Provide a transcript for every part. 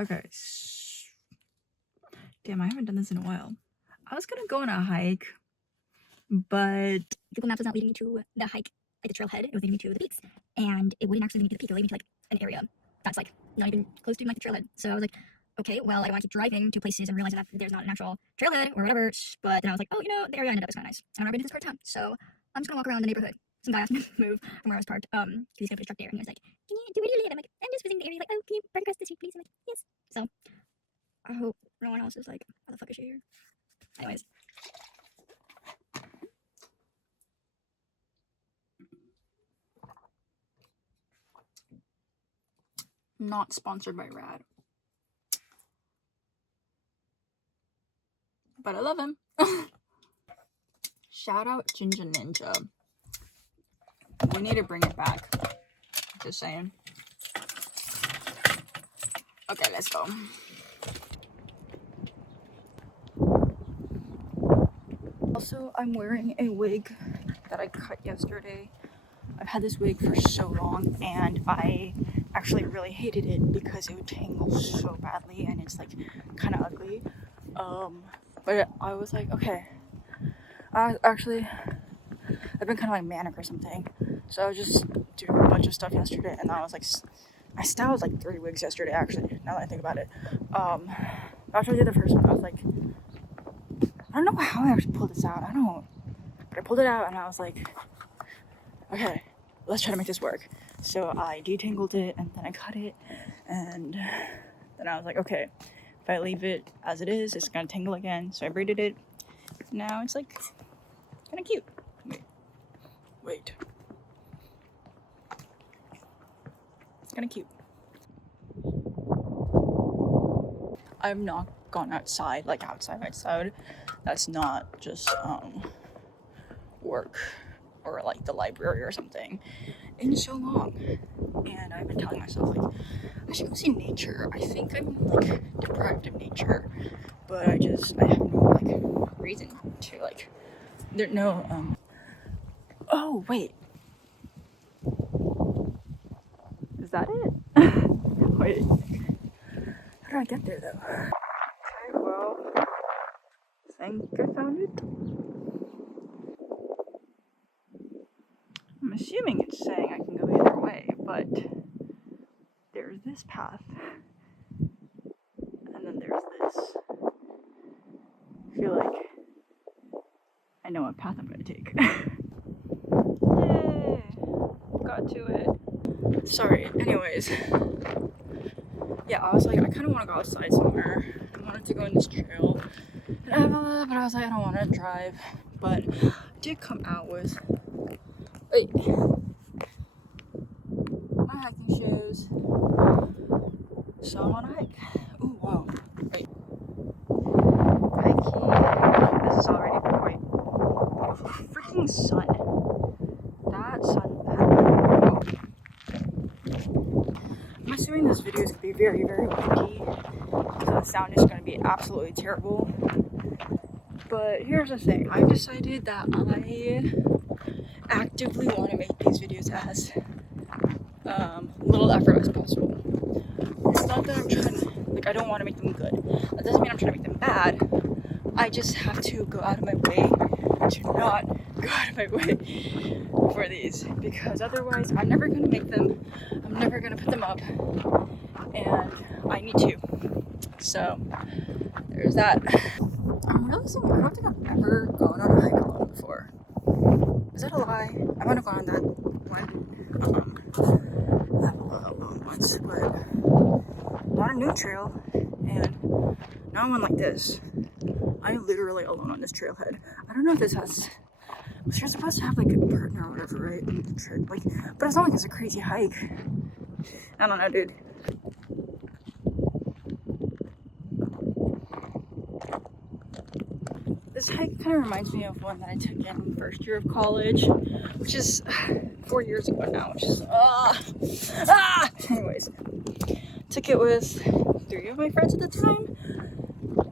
Okay. Damn, I haven't done this in a while. I was gonna go on a hike, but Google Maps was not leading me to the hike, like the trailhead. It was leading me to the peaks, and it wouldn't actually lead me to the peak. It would lead me to like an area that's like not even close to like the trailhead. So I was like, okay, well, I don't want to keep driving to places and realizing that there's not an actual trailhead or whatever. But then I was like, oh, the area I ended up is kind of nice. And I've been to this part of town, so I'm just gonna walk around the neighborhood. Some guy asked me to move from where I was parked. He's gonna put his truck there, and he was like, "Can you do what do you live?" I'm like, "I'm just visiting the area." He's like, "Oh, can you park across the street, please?" I'm like, "Yes." So I hope no one else is like, "How the fuck is she here?" Anyways. Not sponsored by Rad. But I love him. Shout out Ginger Ninja. We need to bring it back. Just saying. Okay, let's go. Also, I'm wearing a wig that I cut yesterday. I've had this wig for so long, and I actually really hated it because it would tangle so badly, and it's like kind of ugly. But I was like, okay. I've been kind of like manic or something, so I was just doing a bunch of stuff yesterday, and I was like, I styled like 3 wigs yesterday. Actually, now that I think about it, after I did the first one, I was like, I don't know how I actually pulled this out. But I pulled it out, and I was like, okay, let's try to make this work. So I detangled it, and then I cut it, and then I was like, okay, if I leave it as it is, it's gonna tangle again. So I braided it. Now it's like kind of cute. Wait. It's kind of cute. I've not gone outside. That's not just work or like the library or something in so long. And I've been telling myself like I should go see nature. I think I'm like deprived of nature, but I have no like reason to like. There's no Oh wait, is that it? Wait, how did I get there though? Okay, well, I think I found it. I'm assuming it's saying I can go either way, but there's this path, and then there's this. I feel like I know what path I'm gonna take. Yay! Got to it. Sorry, anyways. Yeah, I was like, I kind of want to go outside somewhere. I wanted to go in this trail. But I was like, I don't want to drive. But I did come out with, wait, my hiking shoes. So I'm on a hike. Ooh, wow. Wait. Hiking. This is already quite freaking sun. That sun. I'm assuming this video is going to be very, very windy. So the sound is going to be absolutely terrible. But here's the thing. I've decided that I actively want to make these videos as little effort as possible. It's not that I'm trying, like, I don't want to make them good. That doesn't mean I'm trying to make them bad. I just have to go out of my way to not go out of my way for these, because otherwise I'm never going to make them. I'm never going to put them up, and I need to. So there's that. I'm realizing I don't think I've ever gone on a hike alone before. Is that a lie? I might have gone on that one alone once, but not a new trail, and not one like this. I'm literally alone on this trailhead. I don't know if this has. You're supposed to have like a partner or whatever, right? Like, but it's not like it's a crazy hike. I don't know, dude. This hike kind of reminds me of one that I took in first year of college, which is 4 years ago now, which is, anyways. Took it with 3 of my friends at the time,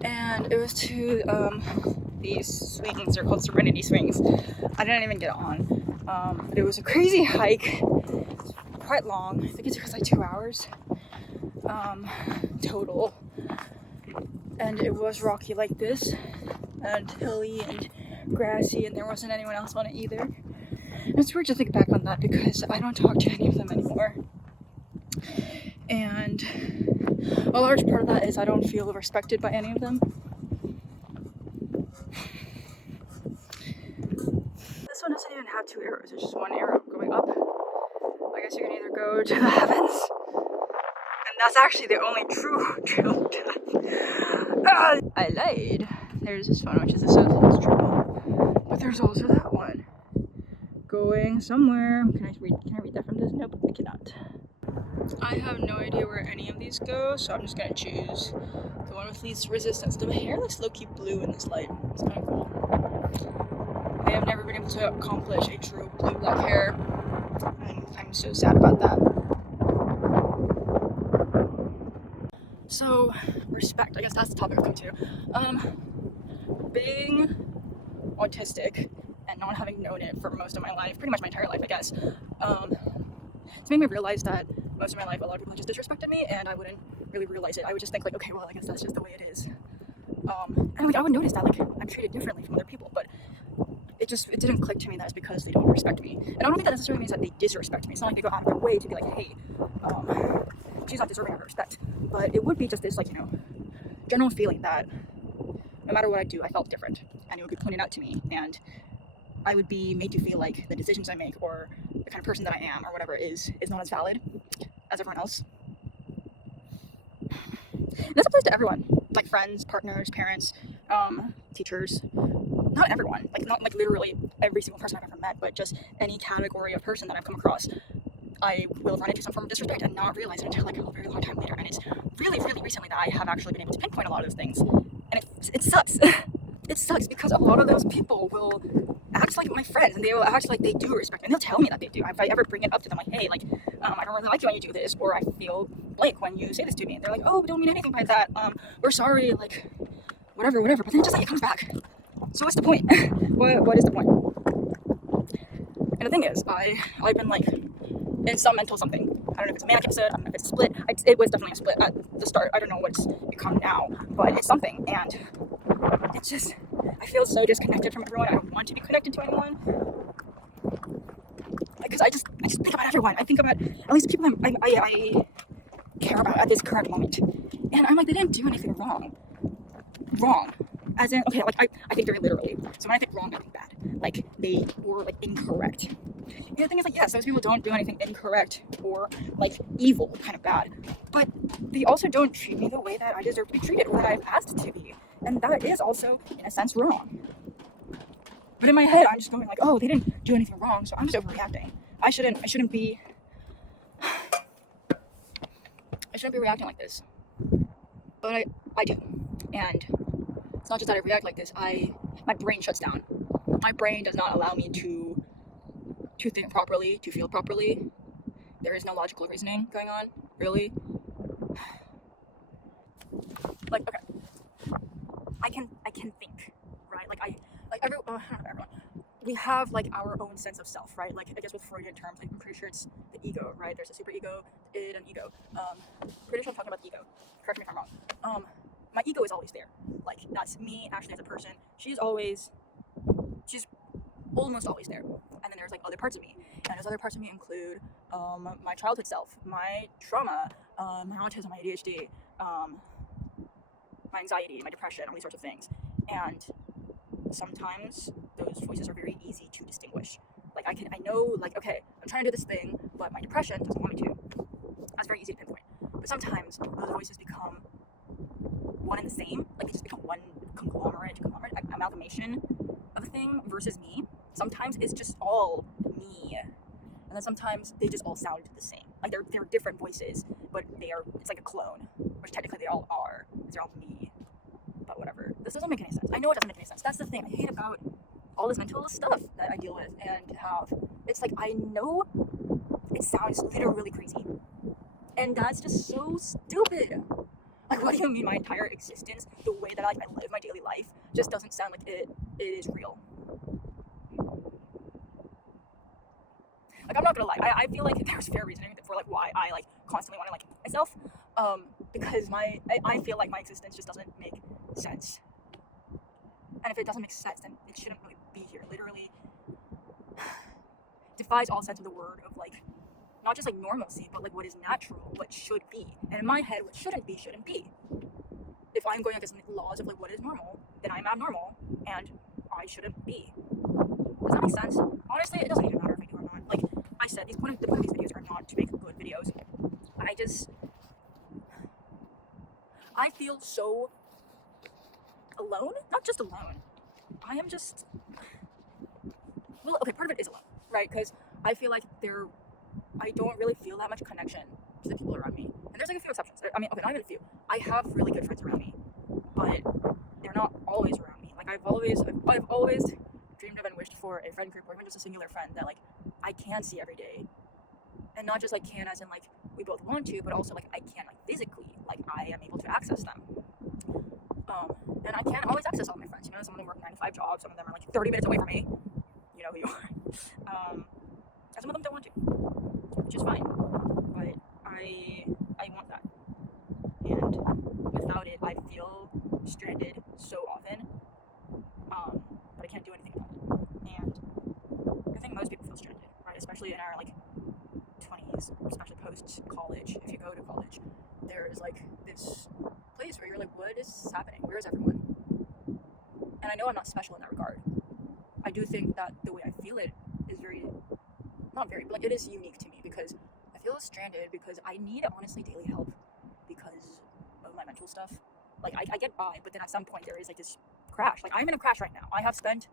and it was to, these swings, they're called Serenity Swings. I didn't even get on, but it was a crazy hike, quite long. I think it took us like 2 hours. total. And it was rocky like this, and hilly and grassy, and there wasn't anyone else on it either. And it's weird to think back on that because I don't talk to any of them anymore. And a large part of that is I don't feel respected by any of them. This one doesn't even have 2 arrows, it's just 1 arrow going up. I guess you can either go to the heavens, and that's actually the only true trail path. I lied. There's this one, which is the South Trail, but there's also that one going somewhere. Can I read that from this? Nope, I cannot. I have no idea where any of these go, so I'm just gonna choose the one with least resistance. The hair looks low-key blue in this light. It's kind of cool. I have never been able to accomplish a true blue-black hair, and I'm so sad about that. So, respect. I guess that's the topic I've come to. Being autistic and not having known it for most of my life, pretty much my entire life, I guess, it's made me realize that most of my life a lot of people just disrespected me, and I wouldn't really realize it. I would just think like, okay, well, I guess that's just the way it is. And like I would notice that like I'm treated differently from other people, but it didn't click to me that it's because they don't respect me. And I don't think that necessarily means that they disrespect me. It's not like they go out of their way to be like, hey, she's not deserving of her respect. But it would be just this like, general feeling that no matter what I do, I felt different, and it would be pointed out to me, and I would be made to feel like the decisions I make or the kind of person that I am or whatever is not as valid as everyone else. And this applies to everyone, like friends, partners, parents, teachers. Not everyone, like not like literally every single person I've ever met, but just any category of person that I've come across. I will run into some form of disrespect and not realize it until like a very long time later. And it's really, really recently that I have actually been able to pinpoint a lot of those things. And it sucks. It sucks because a lot of those people will act like my friends, and they will act like they do respect me, and they'll tell me that they do. If I ever bring it up to them, like, hey, like, I don't really like you when you do this, or I feel blank when you say this to me, and they're like, oh, we don't mean anything by that, we're sorry, like, whatever, but then just like it comes back. So what's the point? what is the point? And the thing is, I've been like in some mental something. I don't know if it's a manic episode, I don't know if it's a split. It was definitely a split at the start. I don't know what it's become now, but it's something, and it's just, I feel so disconnected from everyone. I don't want to be connected to anyone. Because I just think about everyone. I think about at least people I care about at this current moment. And I'm like, they didn't do anything wrong. Wrong. As in, okay, like I think very literally. So when I think wrong, I think bad. Like they were like incorrect. And the thing is like, yes, those people don't do anything incorrect or like evil, kind of bad. But they also don't treat me the way that I deserve to be treated or that I've asked to be. And that is also, in a sense, wrong. But in my head, I'm just going like, oh, they didn't do anything wrong, so I'm just overreacting. I shouldn't be reacting like this. But I do. And it's not just that I react like this, my brain shuts down. My brain does not allow me to think properly, to feel properly. There is no logical reasoning going on, really. Like, okay. I can think, right? Everyone, we have like our own sense of self, right? Like I guess with Freudian terms, like I'm pretty sure it's the ego, right? There's a super ego, id, and ego. Pretty sure I'm talking about the ego. Correct me if I'm wrong. My ego is always there. Like that's me, Ashley, as a person. She's almost always there. And then there's like other parts of me, and those other parts of me include my childhood self, my trauma, my autism, my ADHD, my anxiety, my depression, all these sorts of things. And sometimes those voices are very easy to distinguish. Like I know, like, okay, I'm trying to do this thing, but my depression doesn't want me to. That's very easy to pinpoint. But sometimes those voices become one and the same. Like they just become one conglomerate, amalgamation of a thing versus me. Sometimes it's just all me. And then sometimes they just all sound the same. Like they're different voices, but it's like a clone, which technically they all are. They're all me. But whatever. This doesn't make any sense. I know it doesn't make any sense. That's the thing I hate about all this mental stuff that I deal with and have. It's like I know it sounds literally crazy. And that's just so stupid. Like, what do you mean my entire existence, the way that I live my daily life, just doesn't sound like it is real? Like, I'm not gonna lie, I feel like there's fair reasoning for like why I like constantly want to like myself, Because I feel like my existence just doesn't make sense. And if it doesn't make sense, then it shouldn't really be here. Literally defies all sense of the word of like, not just like normalcy, but like what is natural, what should be. And in my head, what shouldn't be. If I'm going against the laws of like what is normal, then I'm abnormal and I shouldn't be. Does that make sense? Honestly, it doesn't even matter if I do or not. Like I said, the point of these videos are not to make good videos. I feel so alone. Not just alone. I am just, well, okay, part of it is alone, right? Because I feel like I don't really feel that much connection to the people around me. And there's like a few exceptions. I mean, okay, not even a few. I have really good friends around me, but they're not always around me. Like I've always dreamed of and wished for a friend group or even just a singular friend that like I can see every day. And not just like can as in like we both want to, but also like I can like physically, like I am able to access them. And I can't always access all my friends. You know, some of them work 9 to 5 jobs, some of them are like 30 minutes away from me. You know who you are. And some of them don't want to, which is fine. But I want that. And without it, I feel stranded so often. But I can't do anything about it. And I think most people feel stranded, right? Especially in our like 20s, especially post college. If you go to college, there is like this place where you're like, what is happening? Where is everyone? And I know I'm not special in that regard. I do think that the way I feel it is not very, but like it is unique to me because I feel stranded because I need honestly daily help because of my mental stuff. Like I get by, but then at some point there is like this crash. Like I'm in a crash right now. I've spent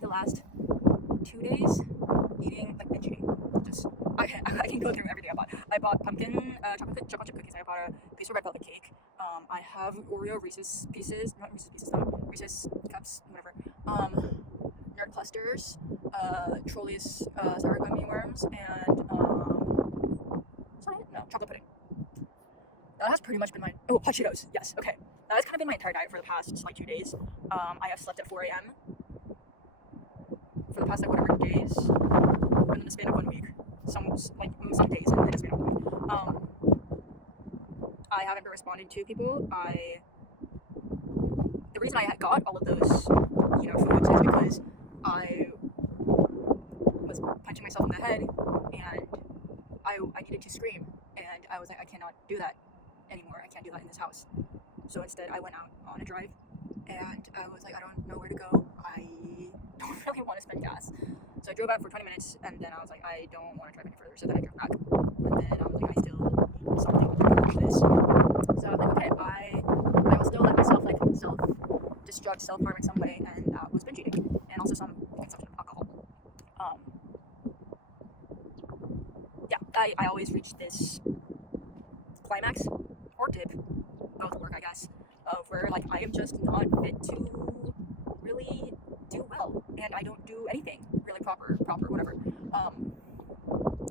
the last 2 days eating, like binging. Just I can go through everything I bought. I bought pumpkin chocolate chip cookies. I bought a piece of red velvet cake. I have Oreo Reese's Pieces, not Reese's Pieces, Reese's Cups, whatever. Nerd clusters, Trolleys sour gummy worms, and sorry, no, chocolate pudding. That has pretty much been my hot Cheetos. Yes, okay. That has kind of been my entire diet for the past like 2 days. I have slept at 4 a.m. for the past like whatever days, in the span of 1 week. Some days in the span of 1 week. I haven't been responding to people. The reason I got all of those, foods is because I was punching myself in the head, and I needed to scream, and I was like, I cannot do that anymore. I can't do that in this house. So instead, I went out on a drive, and I was like, I don't know where to go. I don't really want to spend gas. So I drove out for 20 minutes, and then I was like, I don't want to drive any further, so then I drove back. And then I was like, I still need something to do this. So I was like, okay, I will still let myself like self-destruct, self-harm in some way, and that was binge eating, and also some consumption of alcohol. Yeah, I always reach this climax, or dip, both work I guess, of where like I am just not fit to really do well, and I don't do anything really proper, whatever.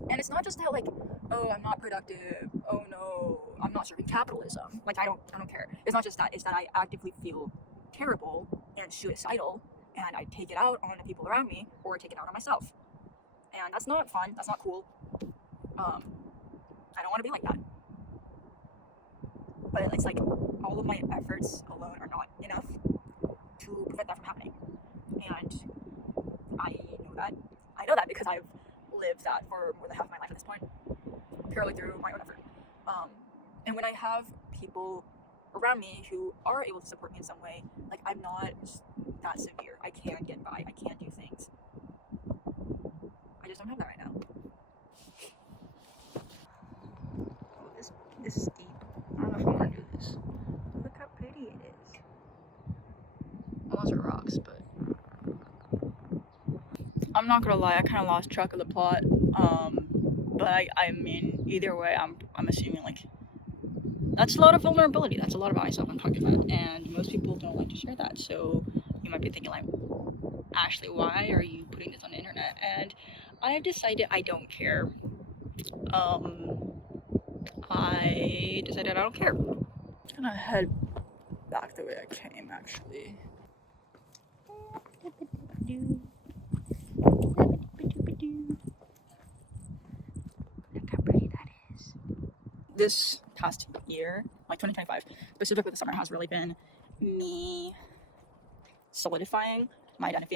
And it's not just that like, oh, I'm not productive, oh no, I'm not serving capitalism. Like I don't care. It's not just that. It's that I actively feel terrible and suicidal, and I take it out on the people around me or take it out on myself. And that's not fun. That's not cool. I don't want to be like that. But it's like all of my efforts alone are not enough to prevent that from happening. And I know that. I know that because I've lived that for more than half my life at this point, purely through my own effort. And when I have people around me who are able to support me in some way, like I'm not that severe. I can get by. I can do things. I just don't have that right now. Oh, this is deep. I don't know if I want to do this. Look how pretty it is. Well, those are rocks, but I'm not gonna lie. I kind of lost track of the plot. But I mean, either way, I'm assuming like that's a lot of vulnerability. That's a lot about myself I'm talking about, and most people don't like to share that. So you might be thinking like, Ashley, why are you putting this on the internet? And I have decided I don't care. I decided I don't care. I'm gonna head back the way I came, actually. this past year, like 2025, specifically the summer, has really been me solidifying my identity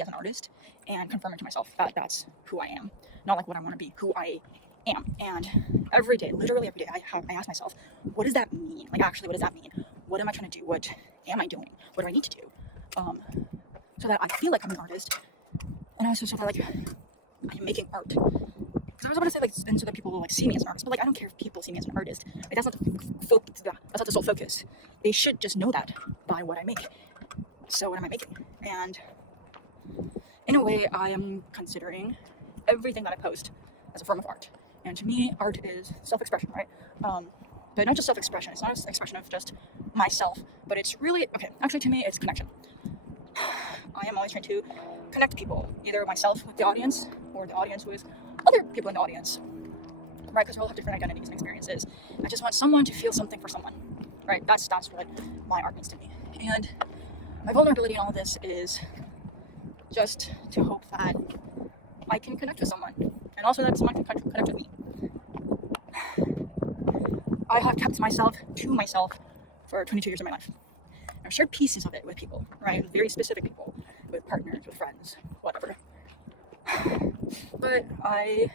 as an artist and confirming to myself that that's who I am, not like what I want to be, who I am. And every day, literally every day, I ask myself, what does that mean? Like, actually, what does that mean? What am I trying to do? What am I doing? What do I need to do? So that I feel like I'm an artist, and also so that like I'm making art. Because I was about to say, like, and so that people will like see me as an artist, but like I don't care if people see me as an artist. Like, that's not the sole focus. They should just know that by what I make. So what am I making? And in a way, I am considering everything that I post as a form of art. And to me, art is self-expression, right? But not just self-expression. It's not an expression of just myself, but it's really, okay, actually to me, it's connection. I am always trying to connect people, either myself with the audience or the audience with other people in the audience, right? Because we all have different identities and experiences. I just want someone to feel something for someone, right? That's what my art means to me. And my vulnerability in all of this is just to hope that I can connect with someone, and also that someone can connect with me. I have kept myself to myself for 22 years of my life. I've shared pieces of it with people, right? With very specific people, with partners, with friends, whatever. But part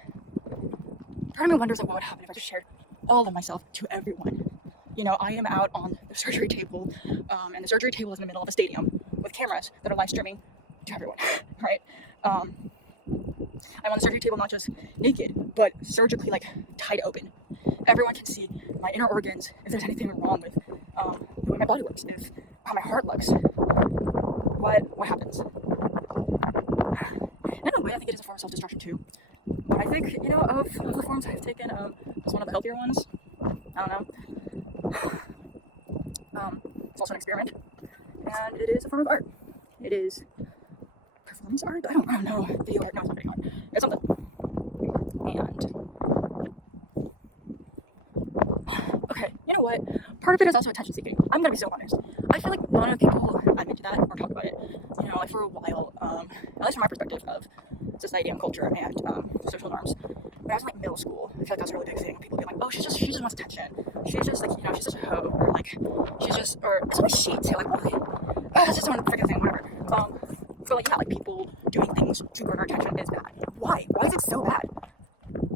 of me wonders like what would happen if I just shared all of myself to everyone. You know, I am out on the surgery table, and the surgery table is in the middle of a stadium with cameras that are live streaming to everyone, right? I'm on the surgery table not just naked, but surgically like tied open. Everyone can see my inner organs, if there's anything wrong with the way my body works, how my heart looks, what happens. In a way, I think it is a form of self-destruction too. But I think, you know, of the forms I've taken, it's one of the healthier ones. I don't know. It's also an experiment, and it is a form of art. It is performance art. I don't know. Video art, no, it's not video art. It's something. And okay, you know what? Part of it is also attention seeking. I'm gonna be so honest. I feel like not enough people admit to that or talk about it. You know, like for a while, at least from my perspective of society and culture and social norms. When I was in like middle school, I feel like that's a really big thing. People be like, oh, she just wants attention. She's just like, you know, she's just a hoe, or like or somebody she'd say like, why? That's just one freaking thing, whatever. So like, yeah, like people doing things to garner attention is bad. Why? Why is it so bad?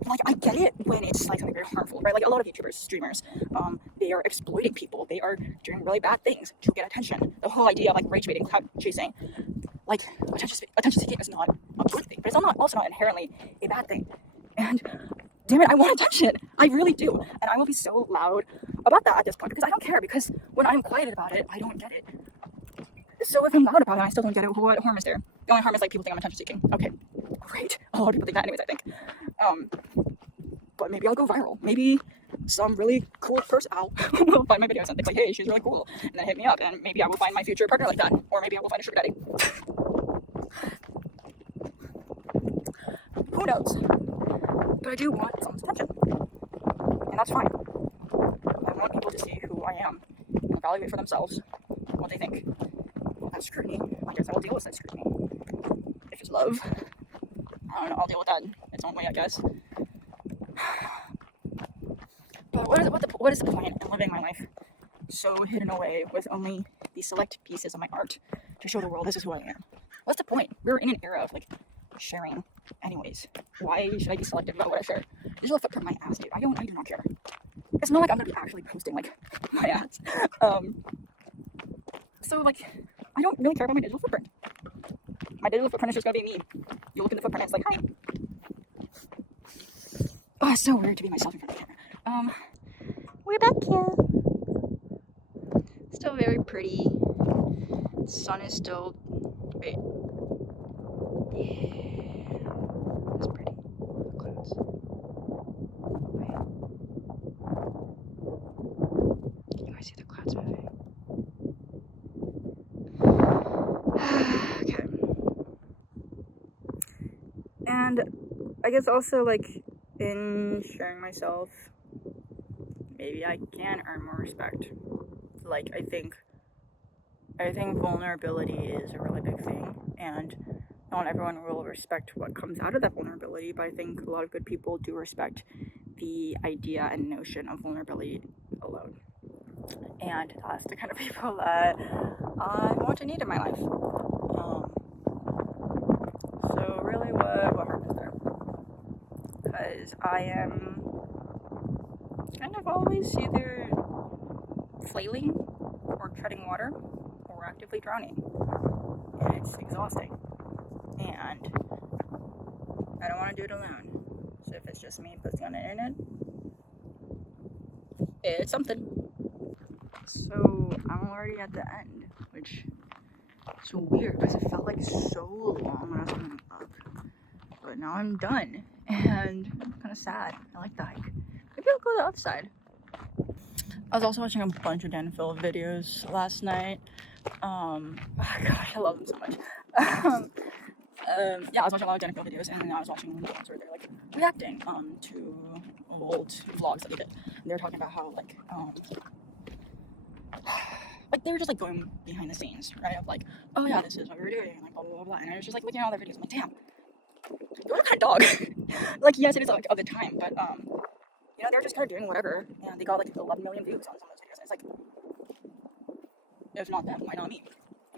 Like, I get it when it's like something very harmful, right? Like a lot of YouTubers, streamers, they are exploiting people. They are doing really bad things to get attention. The whole idea of like rage baiting, clout chasing, like attention seeking is not a good thing, but it's also not inherently a bad thing. And damn it, I want attention. I really do. And I will be so loud about that at this point because I don't care, because when I'm quiet about it, I don't get it. So if I'm loud about it and I still don't get it, what harm is there? The only harm is like people think I'm attention seeking. Okay, great. A lot of people think that anyways, I think. But maybe I'll go viral. Maybe some really cool person will find my videos and think like, hey, she's really cool, and then hit me up, and maybe I will find my future partner like that, or maybe I will find a sugar daddy. Who knows? But I do want someone's attention, and that's fine. I want people to see who I am and evaluate for themselves what they think. Well, that's scrutiny. I guess I will deal with that scrutiny. If it's love, I don't know, I'll deal with that in its own way, I guess. But what is the point in living my life so hidden away with only these select pieces of my art to show the world this is who I am? What's the point? We're in an era of like sharing anyways. Why should I be selective about what I share? This is a footprint in my ass, dude. I do not care. It's not like I'm gonna be actually posting like my ass. So like, I don't really care about my digital footprint. My digital footprint is just gonna be me. You look at the footprint, it's like, hi. Oh, it's so weird to be myself in front of the camera. We're back here. Still very pretty. The sun is still, wait. Yeah. It's pretty. The clouds. Wait. Can you guys see the clouds moving? Okay. And I guess also like in sharing myself, maybe I can earn more respect. Like I think vulnerability is a really big thing, and not everyone will respect what comes out of that vulnerability, but I think a lot of good people do respect the idea and notion of vulnerability alone. And that's the kind of people that I want to need in my life. So really what happens there? Because I am kind of always either flailing or treading water or actively drowning. And it's exhausting. And I don't want to do it alone. So if it's just me posting on the internet, it's something. So I'm already at the end, which is so weird because it felt like so long when I was coming up. But now I'm done, and I'm kind of sad. I like the hike. Maybe I'll go to the other side. I was also watching a bunch of Dan Phil videos last night. Oh gosh, I love them so much. Yeah, I was watching a lot of Dan Phil videos, and then I was watching ones where they're like reacting to old vlogs that they did. And they were talking about how like they were just like going behind the scenes, right? Of like, oh yeah, this is what we were doing, and like blah blah blah blah. And I was just like looking at all their videos. I'm like, damn, you're what kind of dog? Like, yes, it is like of the time, but you know, they're just kind of doing whatever, and they got like 11 million views on some of those videos. And it's like, if not them, why not me?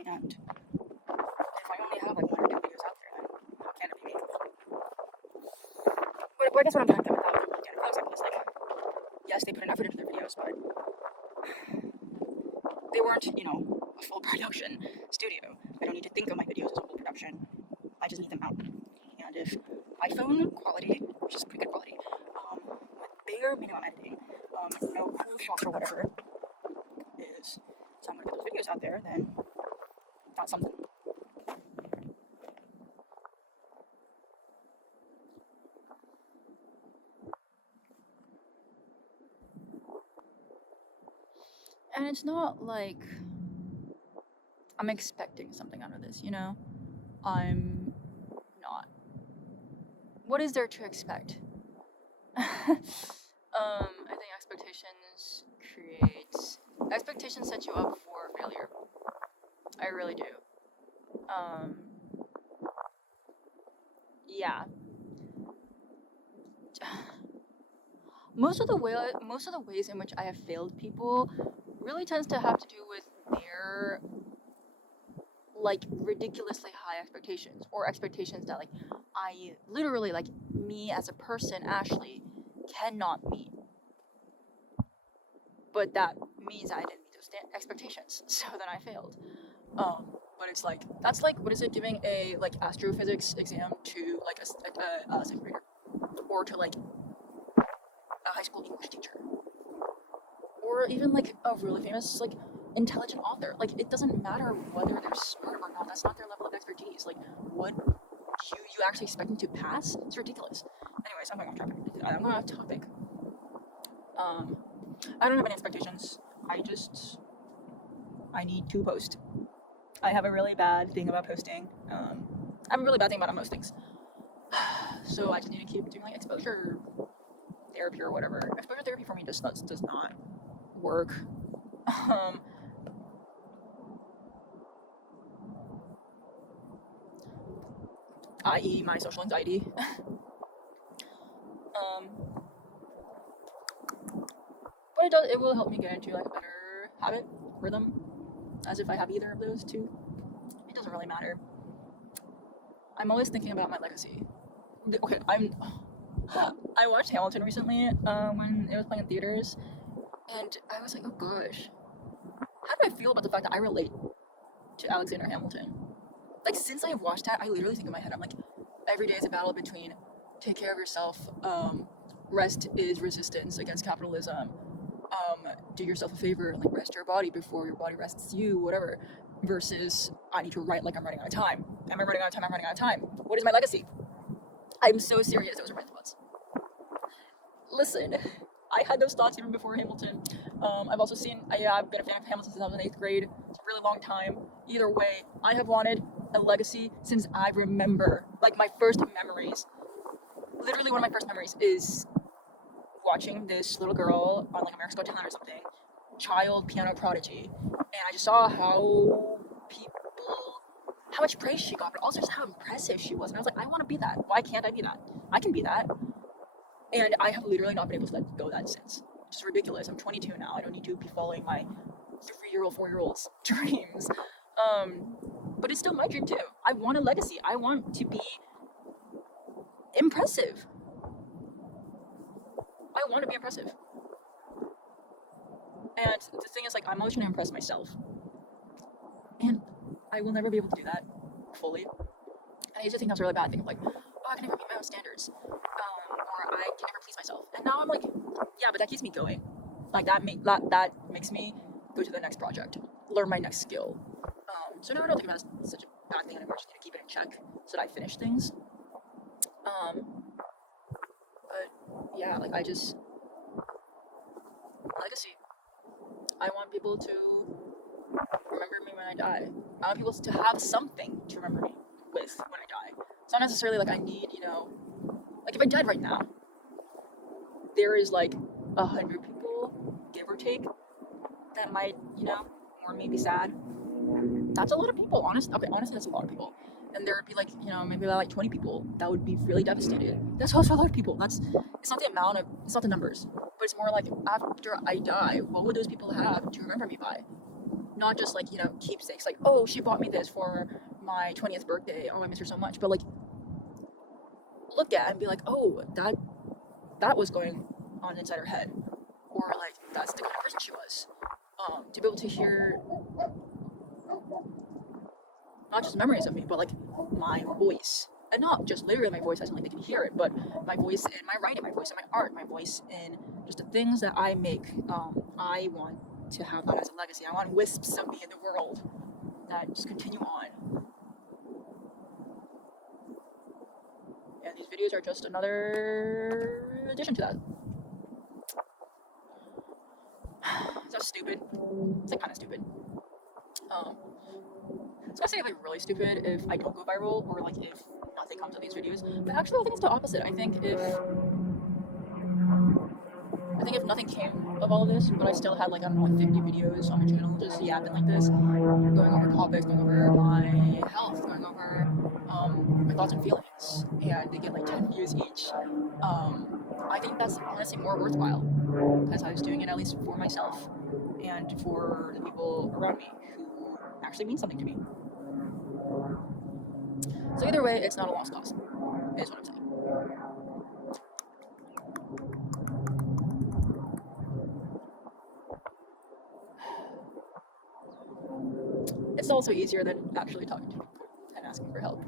And if I only have like 1 or 2 videos out there, then how can it be me? But I guess what I'm trying to get with that example is like, yes, they put an effort into their videos, but they weren't, you know, a full production studio. I don't need to think of my videos as a full production. I just need them out. And if iPhone quality, which is pretty good quality, with bare minimum editing, no cool shots or whatever, is so I'm gonna get those videos out there, then that's something. And it's not like I'm expecting something out of this, you know? I'm not. What is there to expect? I think expectations set you up for failure. I really do. Yeah. Most of the ways in which I have failed people really tends to have to do with their like ridiculously high expectations, or expectations that like I literally, like, me as a person, Ashley, cannot meet. But that means I didn't meet those expectations, so then I failed. But it's like, that's like, what is it, giving a like astrophysics exam to like a second grader, or to like a high school English teacher, or even like a really famous like intelligent author. Like, it doesn't matter whether they're smart or not. That's not their level of expertise. Like, what you actually expect them to pass? It's ridiculous. Anyways, I'm going off topic. I'm going off topic. I don't have any expectations. I need to post. I have a really bad thing about posting. I have a really bad thing about most things. So I just need to keep doing like exposure therapy or whatever. Exposure therapy for me does not work. I.e. my social anxiety. But it will help me get into like a better habit, rhythm, as if I have either of those two. It doesn't really matter. I'm always thinking about my legacy. Okay, I watched Hamilton recently when it was playing in theaters, and I was like, oh gosh, how do I feel about the fact that I relate to Alexander Hamilton? Like, since I have watched that, I literally think in my head, I'm like, every day is a battle between take care of yourself, rest is resistance against capitalism, do yourself a favor and like rest your body before your body rests you, whatever, versus I need to write like I'm running out of time. Am I running out of time? I'm running out of time. What is my legacy? I'm so serious. Those are my thoughts. Listen, I had those thoughts even before Hamilton. I've also seen, I've been a fan of Hamilton since I was in 8th grade. It's a really long time. Either way, I have wanted a legacy since I remember. Like, my first memories, literally one of my first memories is watching this little girl on like America's Got Talent or something, child piano prodigy, and I just saw how much praise she got, but also just how impressive she was, and I was like, I want to be that. Why can't I be that? I can be that. And I have literally not been able to let go of that since. Which is ridiculous. I'm 22 now. I don't need to be following my 3-year-old, 4-year-old's dreams. But it's still my dream too. I want a legacy. I want to be impressive. I want to be impressive. And the thing is, like, I'm always trying to impress myself. And I will never be able to do that fully. And I used to think that's a really bad thing of like, oh, I can never meet my own standards. Or I can never please myself. And now I'm like, yeah, but that keeps me going. Like, that makes me go to the next project, learn my next skill. So now I don't think that's such a bad thing anymore. I just need to keep it in check so that I finish things. But yeah, like, legacy. I want people to remember me when I die. I want people to have something to remember me with when I die. It's not necessarily like I need, like if I died right now, there is like 100 people, give or take, that might, mourn me, be sad. That's a lot of people, honestly, that's a lot of people. And there would be like, maybe like 20 people that would be really devastated. That's also a lot of people. It's not the numbers, but it's more like after I die, what would those people have to remember me by? Not just like, keepsakes, like, oh, she bought me this for my 20th birthday, oh, I miss her so much, but like, look at it and be like, oh, that was going on inside her head, or like, that's the kind of person she was. To be able to hear not just memories of me, but like my voice, and not just literally my voice as in like they can hear it, but my voice in my writing, my voice in my art, my voice in just the things that I make. I want to have that as a legacy. I want wisps of me in the world that just continue on. And these videos are just another addition to that. Is that stupid? It's like kind of stupid. It's gonna say like really stupid if I don't go viral, or like if nothing comes of these videos. But actually, I think it's the opposite. I think if nothing came of all of this, but I still had like, I don't know, like 50 videos on my channel just yapping like this, going over topics, going over my health, going over my thoughts and feelings, and they get like 10 views each. I think that's honestly more worthwhile, because I was doing it at least for myself and for the people around me who actually mean something to me. So either way, it's not a lost cause, is what I'm saying. It's also easier than actually talking to people and asking for help.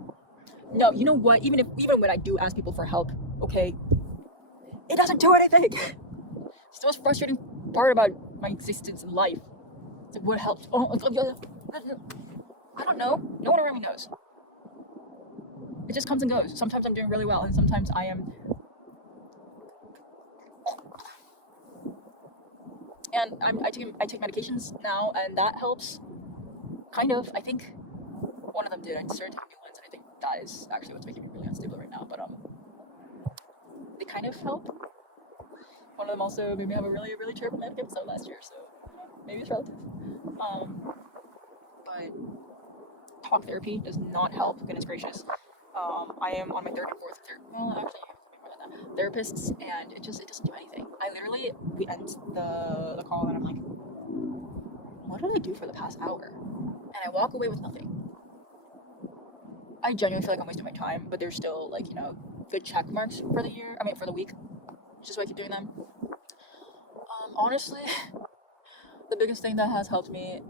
No, you know what? Even when I do ask people for help, okay, it doesn't do anything. It's the most frustrating part about my existence in life. It's like, what helps? Oh, I don't know. No one around me knows. It just comes and goes. Sometimes I'm doing really well, and sometimes I am. And I take medications now, and that helps. Kind of. I think one of them did. I started taking new ones, and I think that is actually what's making me really unstable right now. But they kind of help. One of them also made me have a really, really terrible manic episode last year, so maybe it's relative. But talk therapy does not help. Goodness gracious. I am on my third and fourth therapists, and it doesn't do anything. We end the call, and I'm like, what did I do for the past hour? And I walk away with nothing. I genuinely feel like I'm wasting my time, but there's still like, good check marks for the week, which is why I keep doing them. Honestly, the biggest thing that has helped me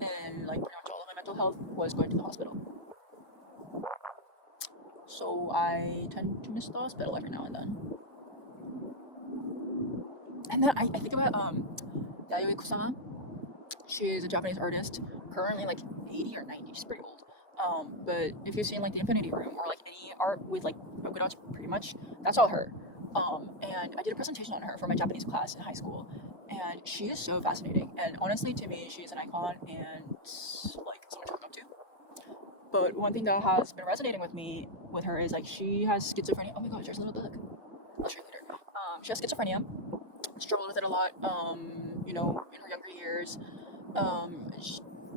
in like pretty much all of my mental health was going to the hospital. So I tend to miss the hospital every now and then. And then I think about Yayoi Kusama. She is a Japanese artist, currently like 80 or 90. She's pretty old. But if you've seen like the Infinity Room or like any art with like polka dots, pretty much that's all her. And I did a presentation on her for my Japanese class in high school, and she is so fascinating. And honestly, to me, she's an icon and like someone to look up to. But one thing that has been resonating with her is like she has schizophrenia. Oh my gosh, there's a little bug. I'll show you later. She has schizophrenia. Struggled with it a lot. In her younger years. A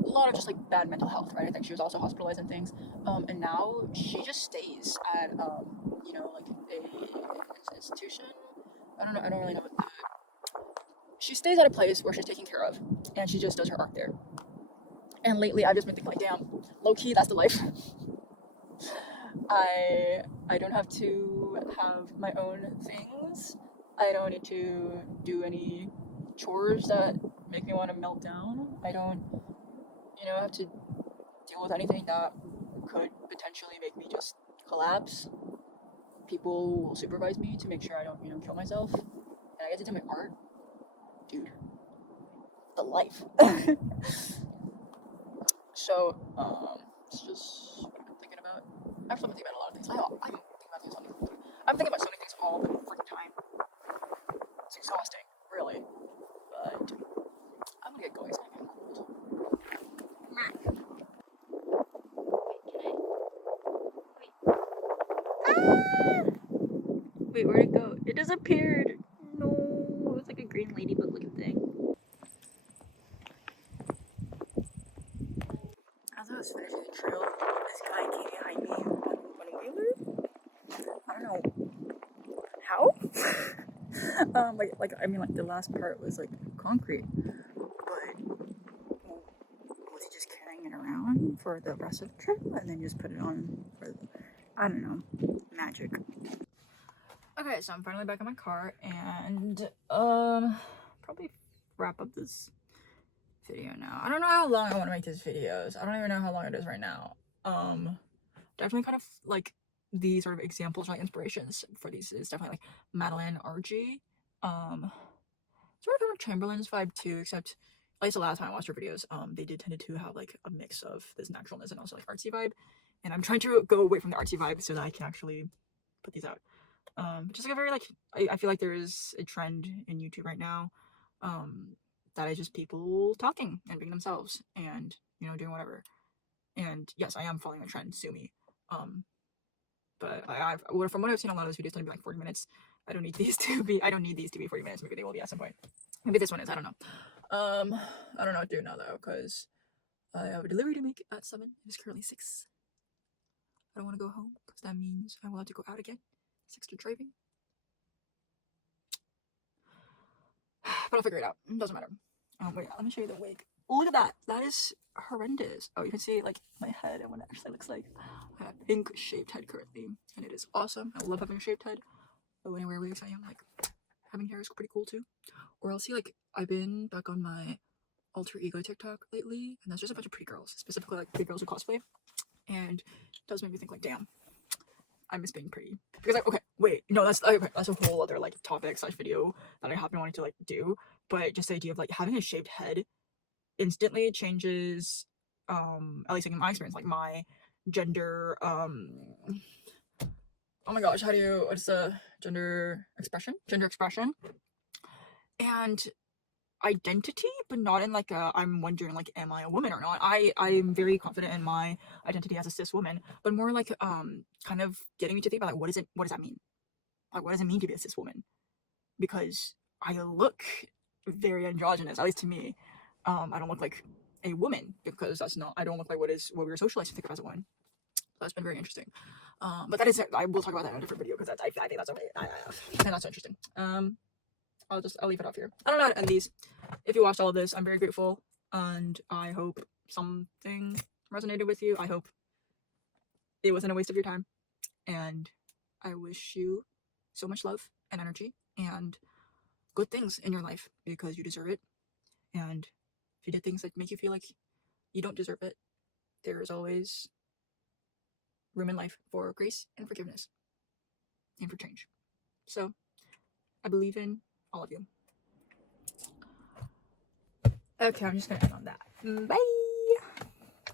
lot of just like bad mental health, right? I think she was also hospitalized and things. And now she just stays at like a institution I don't really know what she stays at a place where she's taken care of, and she just does her art there. And lately, I've just been thinking like, damn, low key, that's the life. I don't have to have my own things. I don't need to do any chores that make me want to melt down. I don't, have to deal with anything that could potentially make me just collapse. People will supervise me to make sure I don't, kill myself. And I get to do my art. Dude, the life. So, it's just what I've been thinking about. Actually, I've been thinking about a lot of things. I'm thinking about so many things all the freaking time. It's exhausting, really. But I'm gonna get going so I can cold. Wait, where'd it go? It disappeared. No, it was like a green ladybug looking thing. As I was finishing the trail, this guy came behind me on a wheeler. I don't know how. Like the last part was like concrete, but was he just carrying it around for the rest of the trip and then just put it on for I don't know, magic. Okay, so I'm finally back in my car and probably wrap up this video now. I don't know how long I want to make these videos. I don't even know how long it is right now. Definitely kind of like the sort of examples, like inspirations for these is definitely like Madeline RG. Sort of Chamberlain's vibe too, except at least the last time I watched her videos, they did tended to have like a mix of this naturalness and also like artsy vibe. And I'm trying to go away from the artsy vibe so that I can actually put these out. Just like a very like I feel like there is a trend in YouTube right now, that is just people talking and being themselves and doing whatever. And yes, I am following the trend, sue me. But from what I've seen, a lot of those videos tend to be like 40 minutes. I don't need these to be 40 minutes. Maybe they will be at some point. Maybe this one is, I don't know. I don't know what to do now though, because I have a delivery to make at 7. It is currently 6. I don't want to go home because that means I will have to go out again. 6 to driving. But I'll figure it out. It doesn't matter. Wait, let me show you the wig. Look at that. That is horrendous. Oh, you can see like my head and what it actually looks like. I have a pink shaved head currently, and it is awesome. I love having a shaved head. But when I wear wigs, I am like, having hair is pretty cool too. Or I'll see like, I've been back on my alter ego TikTok lately, and that's just a bunch of pretty girls, specifically like pretty girls who cosplay. And it does make me think like, damn, I miss being pretty. Because like, okay, wait, no, that's a whole other like topic / video that I have been wanting to like do. But just the idea of like having a shaved head instantly changes, at least like in my experience, like my gender, oh my gosh, what's the gender expression? And identity, but not in like I'm wondering like, am I a woman or not? I'm very confident in my identity as a cis woman, but more like kind of getting me to think about like, what does that mean? Like, what does it mean to be a cis woman? Because I look very androgynous, at least to me. I don't look like a woman because I don't look like what we were socialized to think of as a woman. So that's been very interesting. But that is, I will talk about that in a different video because I think that's okay. I think that's so interesting. I'll leave it off here. I don't know how to end these. If you watched all of this, I'm very grateful, and I hope something resonated with you. I hope it wasn't a waste of your time, and I wish you so much love and energy and good things in your life because you deserve it. And if you did things that make you feel like you don't deserve it, there is always room in life for grace and forgiveness and for change. So I believe in all of you. Okay, I'm just gonna end on that. Bye.